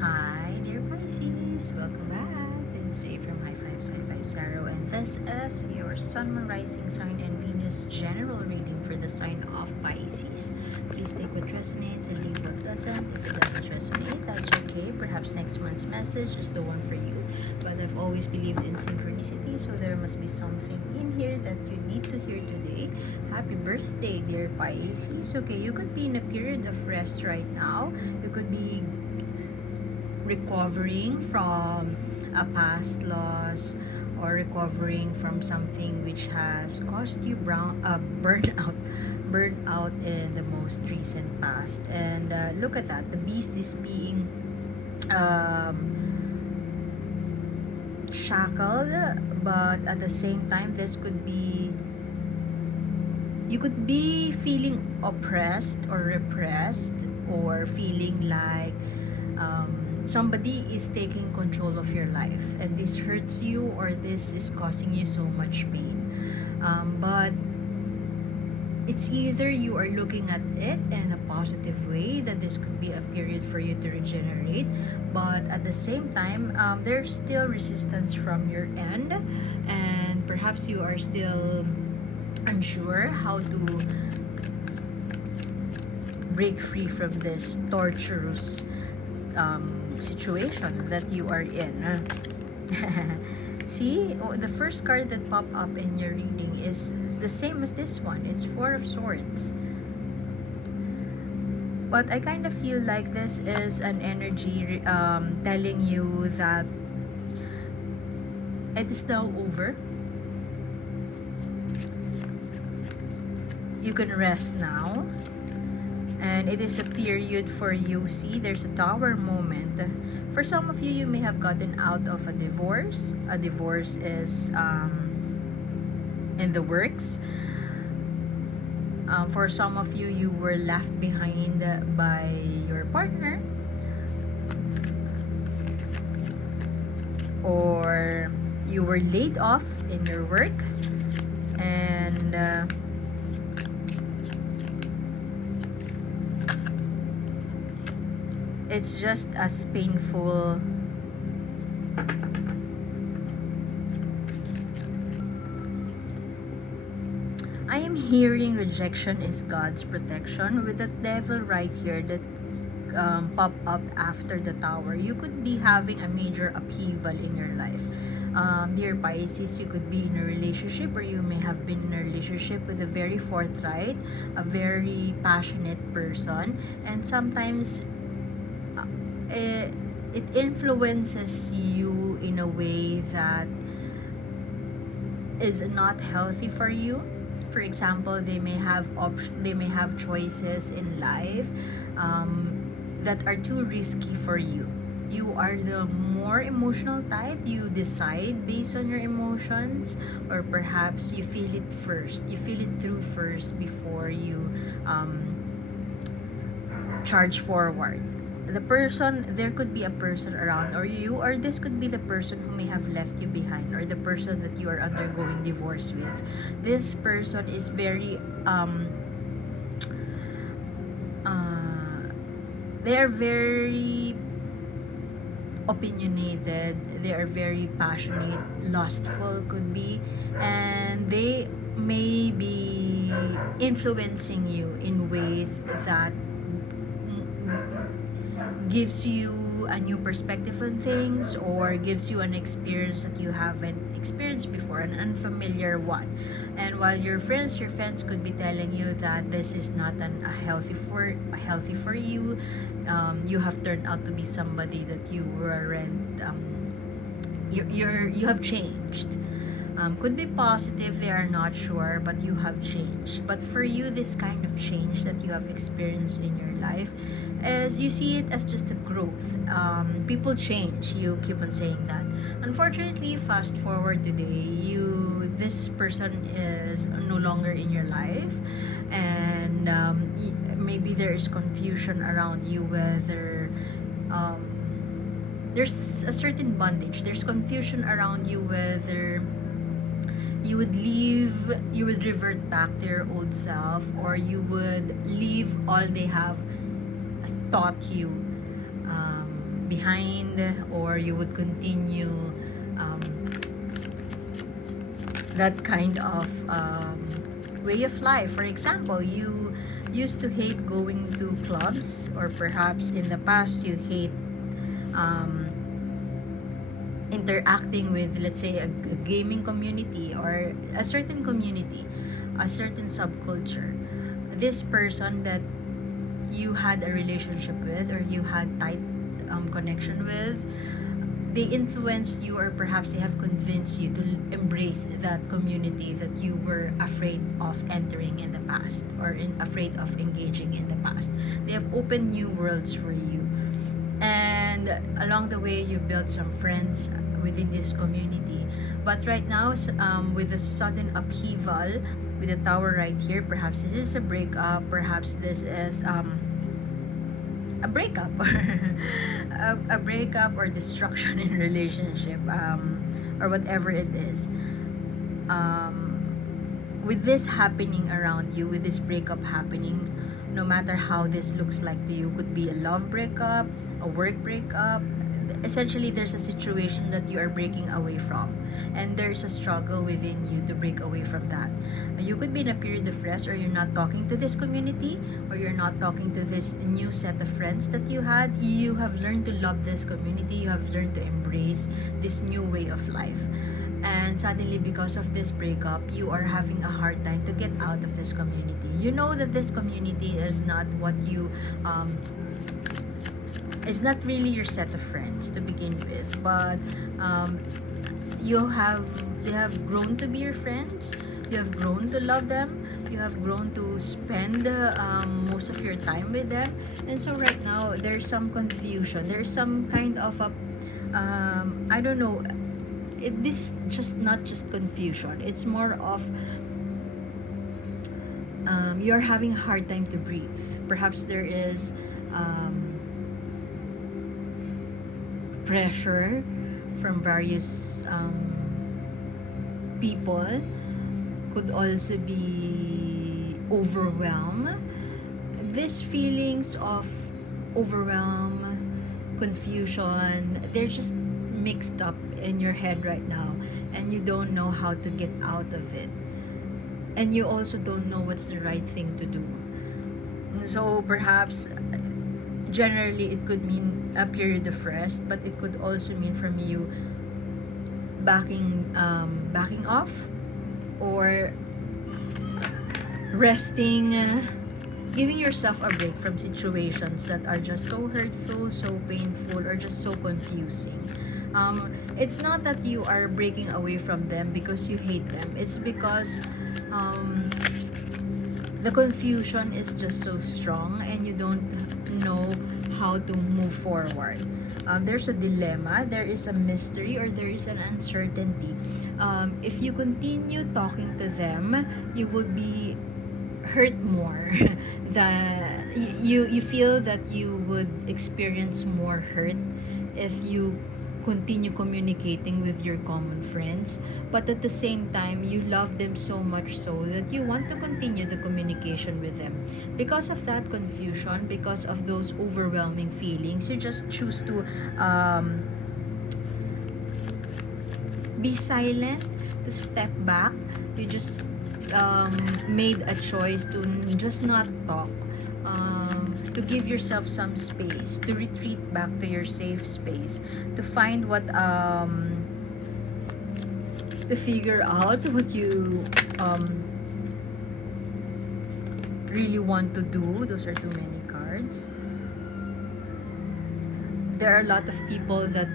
Hi, dear Pisces. Welcome back. This is A from High Five Sci Five Zero, and this is your Sun, Moon, Rising sign, and Venus general reading for the sign of Pisces. Please take what resonates and leave what doesn't. If it doesn't resonate, that's okay. Perhaps next month's message is the one for you. But I've always believed in synchronicity, so there must be something in here that you need to hear today. Happy birthday, dear Pisces. Okay, you could be in a period of rest right now. You could be recovering from a past loss or recovering from something which has caused you burnout in the most recent past. And look at that, the beast is being shackled, but at the same time this could be, you could be feeling oppressed or repressed, or feeling like somebody is taking control of your life, and this hurts you, or this is causing you so much pain. But it's either you are looking at it in a positive way, that this could be a period for you to regenerate, but at the same time, there's still resistance from your end, and perhaps you are still unsure how to break free from this torturous situation that you are in. See, the first card that popped up in your reading is the same as this one. It's Four of Swords. But I kind of feel like this is an energy telling you that it is now over. You can rest now. And it is a period for you. See, there's a Tower moment. For some of you, you may have gotten out of a divorce. A divorce is in the works. For some of you, you were left behind by your partner, or you were laid off in your work, and it's just as painful. I am hearing rejection is God's protection, with the devil right here that pop up after the Tower. You could be having a major upheaval in your life. Dear Pisces, you could be in a relationship, or you may have been in a relationship with a very forthright, a very passionate person, and sometimes it influences you in a way that is not healthy for you. For example, they may have choices in life that are too risky for you. You are the more emotional type. You decide based on your emotions, or perhaps you feel it first. You feel it through first before you charge forward. There could be a person around, or this could be the person who may have left you behind, or the person that you are undergoing divorce with. This person is very they are very opinionated, they are very passionate, lustful could be, and they may be influencing you in ways that gives you a new perspective on things, or gives you an experience that you haven't experienced before, an unfamiliar one. And while your friends could be telling you that this is not a healthy for you, you have turned out to be somebody that you weren't. You have changed. Could be positive, they are not sure, but you have changed. But for you, this kind of change that you have experienced in your life, as you see it as just a growth. People change, you keep on saying that. Unfortunately, fast forward today, this person is no longer in your life, and maybe there is confusion around you, whether there's a certain bondage, there's confusion around you, whether you would revert back to your old self, or you would leave all they have taught you. behind, or you would continue um, that kind of way of life. For example, you used to hate going to clubs, or perhaps in the past you hate um, interacting with, let's say, a gaming community or a certain community, a certain subculture. This person that you had a relationship with, or you had tight connection with, they influenced you, or perhaps they have convinced you to embrace that community that you were afraid of entering in the past, or afraid of engaging in the past. They have opened new worlds for you, and along the way you built some friends within this community. But right now, with the sudden upheaval with the tower right here, perhaps this is a breakup, perhaps this is a breakup or a breakup or destruction in relationship, or whatever it is. With this happening around you, with this breakup happening, no matter how this looks like to you, could be a love breakup, a work breakup. Essentially, there's a situation that you are breaking away from, and there's a struggle within you to break away from that. You could be in a period of rest, or you're not talking to this community, or you're not talking to this new set of friends that you had. You have learned to love this community, you have learned to embrace this new way of life. And suddenly, because of this breakup, you are having a hard time to get out of this community. You know that this community is not what you is not really your set of friends to begin with, but um, you have they have grown to be your friends. You have grown to love them. You have grown to spend most of your time with them. And so right now, there's some confusion, there's some kind of a I don't know, this is just not just confusion, it's more of you're having a hard time to breathe. Perhaps there is pressure from various people. Could also be overwhelm. These feelings of overwhelm, confusion, they're just mixed up in your head right now, and you don't know how to get out of it, and you also don't know what's the right thing to do. So perhaps generally it could mean a period of rest, but it could also mean from you backing off, or resting, giving yourself a break from situations that are just so hurtful, so painful, or just so confusing. It's not that you are breaking away from them because you hate them. It's because the confusion is just so strong, and you don't know how to move forward. There's a dilemma, there is a mystery, or there is an uncertainty. If you continue talking to them, you would be hurt more. You feel that you would experience more hurt if you continue communicating with your common friends, but at the same time you love them so much so that you want to continue the communication with them. Because of that confusion, because of those overwhelming feelings, you just choose to be silent, to step back. You just made a choice to just not talk, to give yourself some space, to retreat back to your safe space, to find what to figure out what you really want to do. Those are too many cards. There are a lot of people that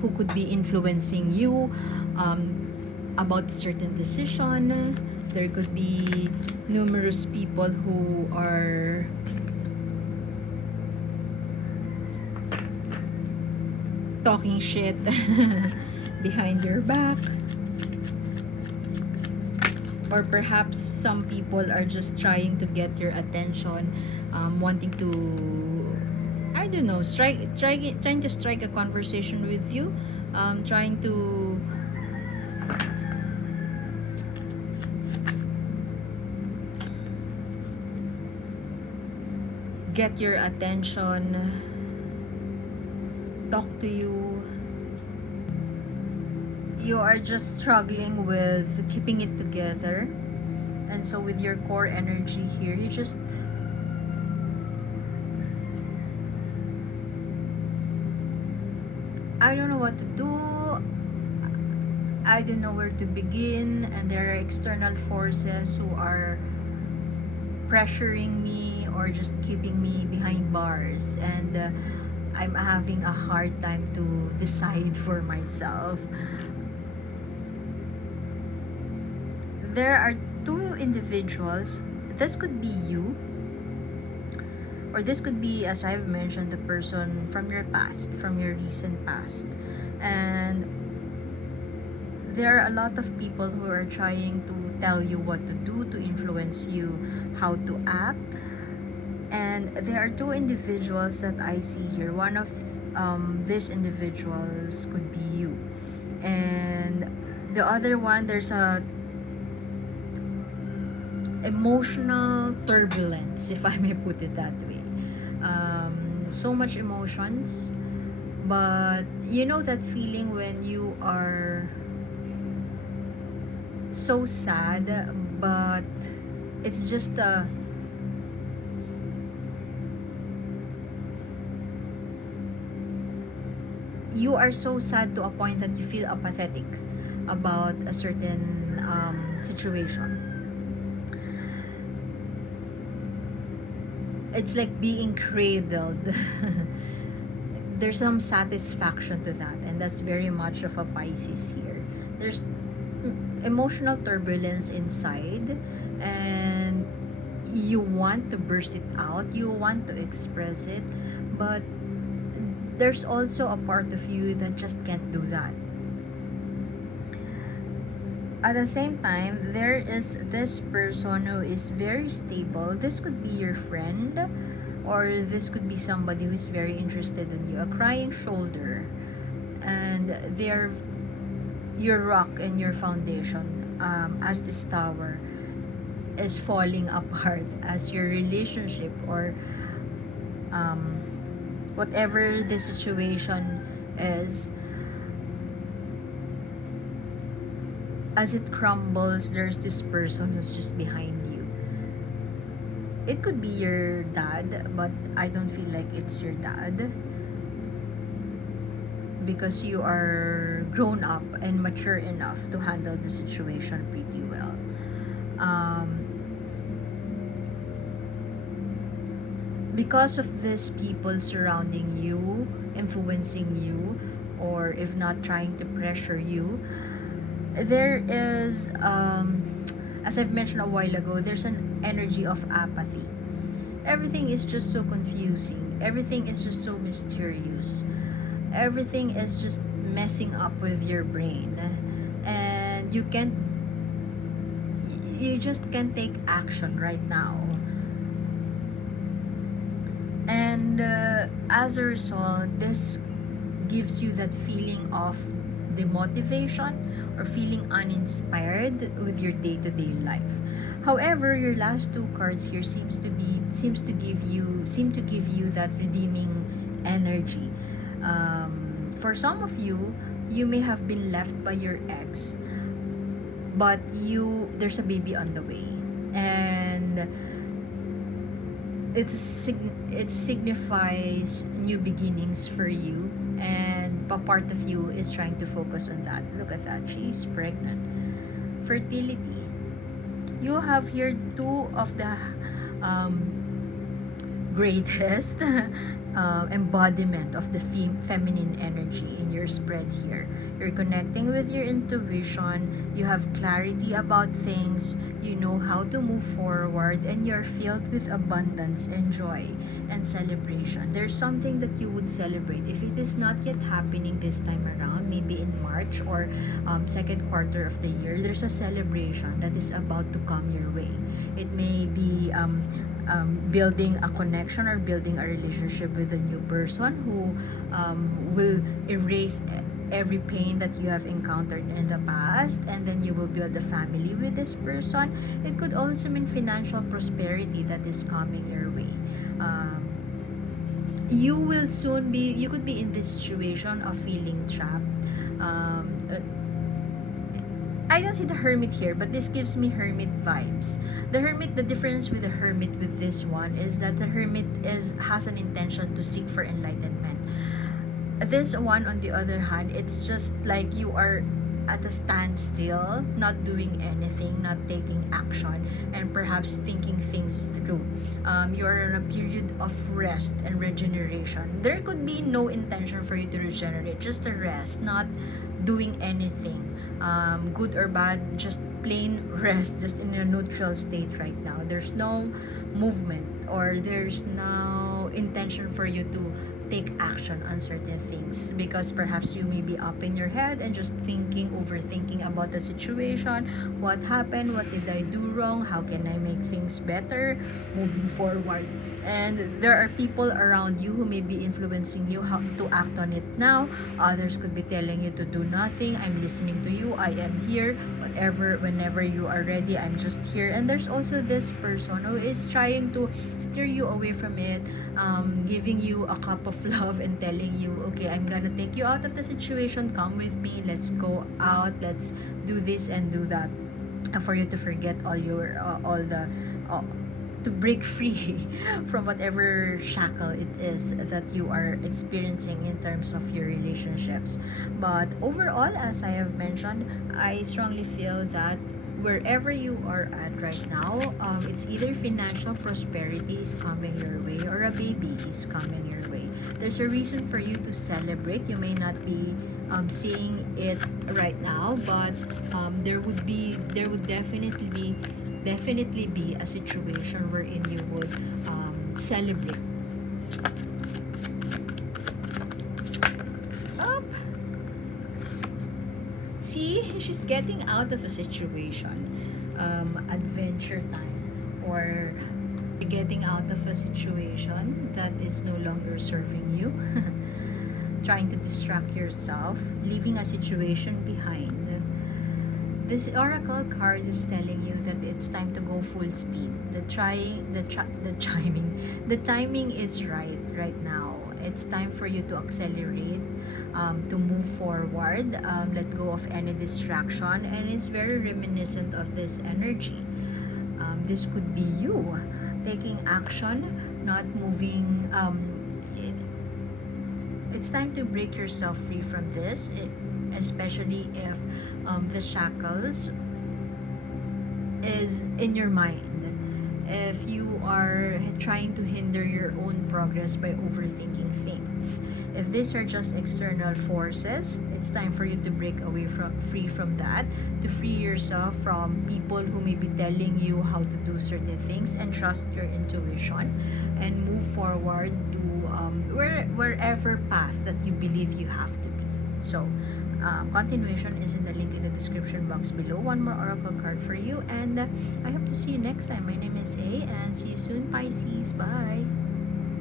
who could be influencing you about a certain decision. There could be numerous people who are talking shit behind your back, or perhaps some people are just trying to get your attention, wanting to, I don't know, trying to strike a conversation with you, trying to get your attention. talk to you. You are just struggling with keeping it together. And so with your core energy here, you just, I don't know what to do. I don't know where to begin. And there are external forces who are pressuring me or just keeping me behind bars. And I'm having a hard time to decide for myself. There are two individuals. This could be you, or this could be, as I've mentioned, the person from your past, from your recent past. And there are a lot of people who are trying to tell you what to do, to influence you how to act. And there are two individuals that I see here. One of these individuals could be you, and the other one, there's a emotional turbulence, if I may put it that way. So much emotions, but you know that feeling when you are so sad, but it's just a, you are so sad to a point that you feel apathetic about a certain situation. It's like being cradled. There's some satisfaction to that, and that's very much of a Pisces here. There's emotional turbulence inside, and you want to burst it out, you want to express it, but there's also a part of you that just can't do that. At the same time, there is this person who is very stable. This could be your friend, or this could be somebody who is very interested in you, a crying shoulder, and they're your rock and your foundation, as this tower is falling apart, as your relationship or whatever the situation is, as it crumbles, there's this person who's just behind you. It could be your dad, but I don't feel like it's your dad, because you are grown up and mature enough to handle the situation pretty well. Because of these people surrounding you, influencing you, or if not trying to pressure you, there is, as I've mentioned a while ago, there's an energy of apathy. Everything is just so confusing. Everything is just so mysterious. Everything is just messing up with your brain. And you just can't take action right now. And as a result, this gives you that feeling of demotivation or feeling uninspired with your day-to-day life. However, your last two cards here seem to give you that redeeming energy. For some of you, you may have been left by your ex, but there's a baby on the way, and it signifies new beginnings for you, and a part of you is trying to focus on that. Look at that, she's pregnant. Fertility. You have here two of the greatest embodiment of the feminine energy in your spread here. You're connecting with your intuition, you have clarity about things, you know how to move forward, and you're filled with abundance and joy and celebration. There's something that you would celebrate. If it is not yet happening this time around, maybe in March or second quarter of the year, there's a celebration that is about to come your way. It may be building a connection or building a relationship with a new person who will erase every pain that you have encountered in the past, and then you will build a family with this person. It could also mean financial prosperity that is coming your way. you could be in this situation of feeling trapped. I don't see the hermit here, but this gives me hermit vibes. The hermit, the difference with the hermit with this one is that the hermit has an intention to seek for enlightenment. This one, on the other hand, it's just like you are at a standstill, not doing anything, not taking action, and perhaps thinking things through. You are in a period of rest and regeneration. There could be no intention for you to regenerate, just a rest, not doing anything, good or bad, just plain rest, just in a neutral state right now. There's no movement, or there's no intention for you to take action on certain things, because perhaps you may be up in your head and just thinking, overthinking about the situation. What happened? What did I do wrong? How can I make things better moving forward? And there are people around you who may be influencing you how to act on it now. Others could be telling you to do nothing. I'm listening to you. I am here. Whatever, whenever you are ready, I'm just here. And there's also this person who is trying to steer you away from it, giving you a cup of love and telling you, okay, I'm gonna take you out of the situation. Come with me. Let's go out. Let's do this and do that, for you to forget all the to break free from whatever shackle it is that you are experiencing in terms of your relationships. But overall, as I have mentioned, I strongly feel that wherever you are at right now, it's either financial prosperity is coming your way, or a baby is coming your way. There's a reason for you to celebrate. You may not be seeing it right now, but there would definitely be a situation wherein you would celebrate. Up. See, she's getting out of a situation. Adventure time, or getting out of a situation that is no longer serving you. Trying to distract yourself, leaving a situation behind. This oracle card is telling you that it's time to go full speed. The timing is right now. It's time for you to accelerate, to move forward, let go of any distraction, and it's very reminiscent of this energy. This could be you taking action, not moving. It's time to break yourself free from this, especially if the shackles is in your mind. If you are trying to hinder your own progress by overthinking things. If these are just external forces, it's time for you to break free from that, to free yourself from people who may be telling you how to do certain things, and trust your intuition and move forward to wherever path that you believe you have to be. So, continuation is in the link in the description box below. One more oracle card for you, and I hope to see you next time. My name is A, and see you soon, Pisces. Bye.